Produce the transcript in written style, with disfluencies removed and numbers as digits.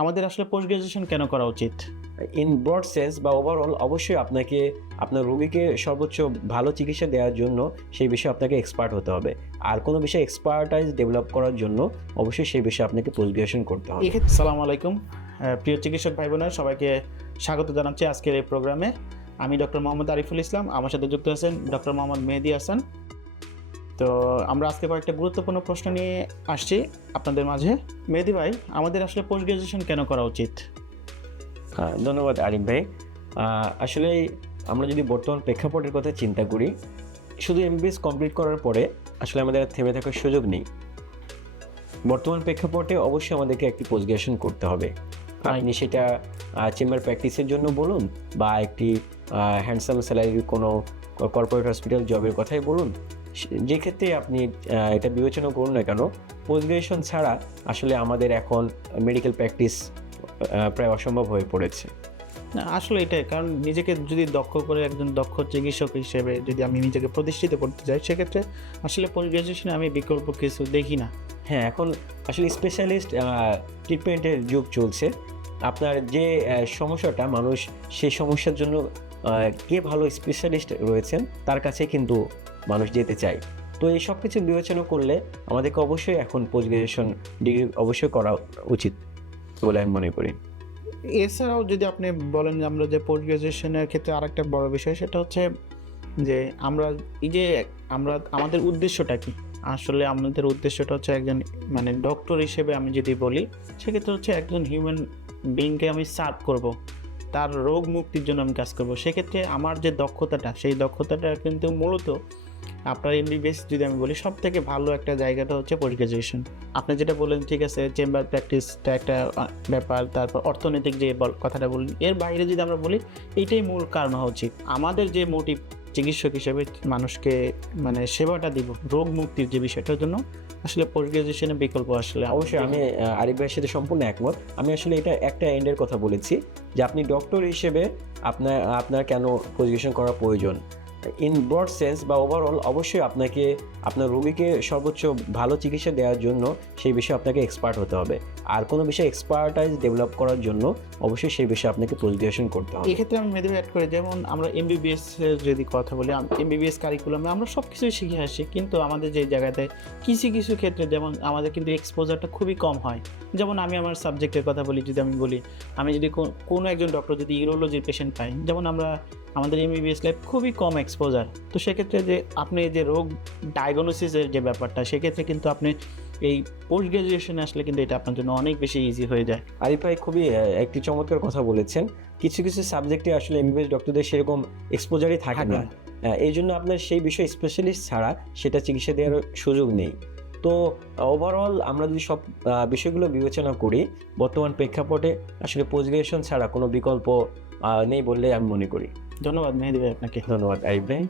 আমাদের আসলে post graduation কেন করা উচিত? ইন ব্রড সেন্স বা ওভারঅল অবশ্যই আপনাকে আপনার রোগীকে সর্বোচ্চ ভালো চিকিৎসা দেওয়ার জন্য সেই বিষয়ে আপনাকে এক্সপার্ট হতে হবে। আর কোনো বিষয়ে এক্সপার্টাইজ ডেভেলপ করার জন্য অবশ্যই সেই বিষয়ে আপনাকে পোস্ট গ্রাজুয়েশন করতে হবে। এক্ষেত্রে সালাম আলাইকুম, প্রিয় চিকিৎসক ভাই বোনেরা, সবাইকে স্বাগত জানাচ্ছি আজকের এই প্রোগ্রামে। আমি ডক্টর মোহাম্মদ আরিফুল ইসলাম, আমার সাথে যুক্ত আছেন ডক্টর মোহাম্মদ মেহেদি হাসান। তো আমরা আজকে কয়েকটা গুরুত্বপূর্ণ প্রশ্ন নিয়ে আসছি আপনাদের মাঝে। মেহেদি ভাই, আমাদের আসলে পোস্ট গ্রাজুয়েশন কেন করা উচিত? ধন্যবাদ আরিফ ভাই। আসলে আমরা যদি বর্তমান প্রেক্ষাপটের কথা চিন্তা করি, শুধু এমবিবিএস কমপ্লিট করার পরে আসলে আমাদের আর থেমে থাকার সুযোগ নেই। বর্তমান প্রেক্ষাপটে অবশ্যই আমাদেরকে একটি পোস্ট গ্রাজুয়েশন করতে হবে। আপনি সেটা চেম্বার প্র্যাকটিসের জন্য বলুন বা একটি হ্যান্ডসাম স্যালারির কোনো কর্পোরেট হসপিটাল জবের কথাই বলুন, যে ক্ষেত্রে আপনি এটা বিবেচনা করুন না কেন, পোস্ট গ্রাজুয়েশন ছাড়া আসলে আমাদের এখন মেডিকেল প্র্যাকটিস প্রায় অসম্ভব হয়ে পড়েছে। না, আসলে এটাই, কারণ নিজেকে যদি দক্ষ করে একজন দক্ষ চিকিৎসক হিসেবে যদি আমি নিজেকে প্রতিষ্ঠিত করতে চাই, সেক্ষেত্রে আসলে পোস্ট গ্রাজুয়েশনে আমি বিকল্প কিছু দেখি না। হ্যাঁ, এখন আসলে স্পেশালিস্ট ট্রিটমেন্টের যুগ চলছে। আপনার যে সমস্যাটা, মানুষ সেই সমস্যার জন্য কে ভালো স্পেশালিস্ট রয়েছেন তার কাছে কিন্তু মানুষ যেতে চায়। তো এই সব কিছু বিবেচনা করলে আমাদেরকে অবশ্যই এখন পোস্ট গ্রাজুয়েশন ডিগ্রি অবশ্যই করা উচিত বলে আমি মনে করি। এছাড়াও যদি আপনি বলেন যে আমরা যে পোস্ট গ্রাজুয়েশনের ক্ষেত্রে আরেকটা বড় বিষয়, সেটা হচ্ছে যে আমরা এই যে আমাদের উদ্দেশ্যটা কি? আসলে আমাদের উদ্দেশ্যটা হচ্ছে একজন ডক্টর হিসেবে আমি যদি বলি, সেক্ষেত্রে হচ্ছে একজন হিউম্যান বিইংকে আমি সার্ভ করব, তার রোগ মুক্তির জন্য আমি কাজ করব। সেক্ষেত্রে আমার যে দক্ষতাটা, সেই দক্ষতাটা কিন্তু মূলত আপনার এমবিবিএস যদি আমি বলি, সব থেকে ভালো একটা জায়গাটা হচ্ছে পোস্ট গ্রাজুয়েশন। আপনি যেটা বললেন ঠিক আছে, চেম্বার প্র্যাকটিসটা একটা ব্যাপার, তারপর অর্থনৈতিক যে কথাটা বললেন, এর বাইরে যদি আমরা বলি, এইটাই মূল কারণ হওয়া উচিত। আমাদের যে মোটিভ চিকিৎসক হিসেবে মানুষকে সেবাটা দিব, রোগ মুক্তির যে বিষয়টার জন্য আসলে পোস্ট গ্রাজুয়েশনের বিকল্প আসলে অবশ্যই আমি আরিফ ভাইয়ের সাথে সম্পূর্ণ একমত। আমি আসলে এটা একটা এন্ডের কথা বলেছি যে আপনি ডক্টর হিসেবে আপনার কেন পোস্ট গ্রাজুয়েশন করা প্রয়োজন। ইন ব্রড সেন্স বা ওভারঅল অবশ্যই আপনাকে আপনার রোগীকে সর্বোচ্চ ভালো চিকিৎসা দেওয়ার জন্য সেই বিষয়ে আপনাকে এক্সপার্ট হতে হবে। আর কোনো বিষয়ে এক্সপার্টাইজ ডেভেলপ করার জন্য অবশ্যই সেই বিষয়ে আপনাকে পোস্ট গ্রাজুয়েশন করতে হবে। এক্ষেত্রে আমি মেধি অ্যাড করি, যেমন আমরা এমবিবিএস যদি কথা বলি, এমবিবিএস কারিকুলামে আমরা সব কিছুই শিখে আসি, কিন্তু আমাদের যে জায়গাতে কিছু কিছু ক্ষেত্রে যেমন আমাদের কিন্তু এক্সপোজারটা খুবই কম হয়। যেমন আমি আমার সাবজেক্টের কথা বলি, যদি আমি বলি, আমি যদি কোনো একজন ডক্টর যদি ইউরোলজির পেশেন্ট পাই, যেমন আমাদের এমবিবিএস ল্যাব খুবই কম এক্সপোজার। তো সেক্ষেত্রে যে আপনি যে রোগ ডায়াগনোসিসের যে ব্যাপারটা, সেক্ষেত্রে কিন্তু আপনি এই পোস্ট গ্রাজুয়েশনে আসলে কিন্তু এটা আপনার জন্য অনেক বেশি ইজি হয়ে যায়। আরিফ ভাই খুবই একটি চমৎকার কথা বলেছেন। কিছু কিছু সাবজেক্টে আসলে এমবিবিএস ডক্টরদের সেরকম এক্সপোজারই থাকে না। এই জন্য আপনার সেই বিষয়ে স্পেশালিস্ট ছাড়া সেটা চিকিৎসা দেওয়ার সুযোগ নেই। তো ওভারঅল আমরা যদি সব বিষয়গুলো বিবেচনা করি, বর্তমান প্রেক্ষাপটে আসলে পোস্ট গ্রাজুয়েশন ছাড়া কোনো বিকল্প নেই বললে আমি মনে করি। ধন্যবাদ মেহেদি ভাই আপনাকে। ধন্যবাদ আরিফ ভাই।